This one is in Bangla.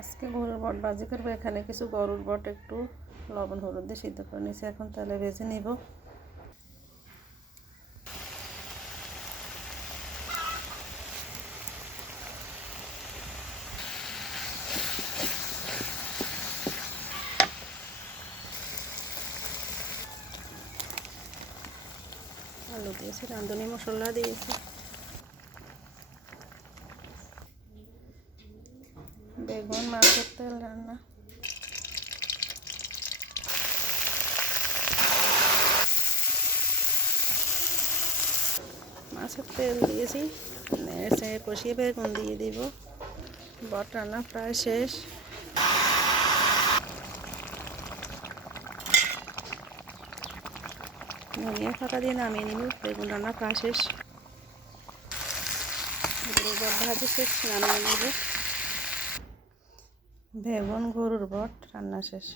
আজকে গরুর বট ভাজি করবো। এখানে কিছু গরুর বট একটু লবণ হলুদ দিয়ে সিদ্ধ করে নিয়েছি, এখন তেলে ভেজে নিব। আলু দিয়েছি, রাঁধুনি মশলা দিয়েছি, বেগুন, মাছের তেল রান্না। মাছের তেল দিয়েছি, নেড়ে কষিয়ে বেগুন দিয়ে দিব। বট রান্না প্রায় শেষ। ধনিয়া পাতা দিয়ে নামিয়ে নিব। বেগুন রান্না প্রায় শেষ। গরুর বট ভাজি শেষ, নামিয়ে নিব। বেগুন গরুর বট রান্না শেষ।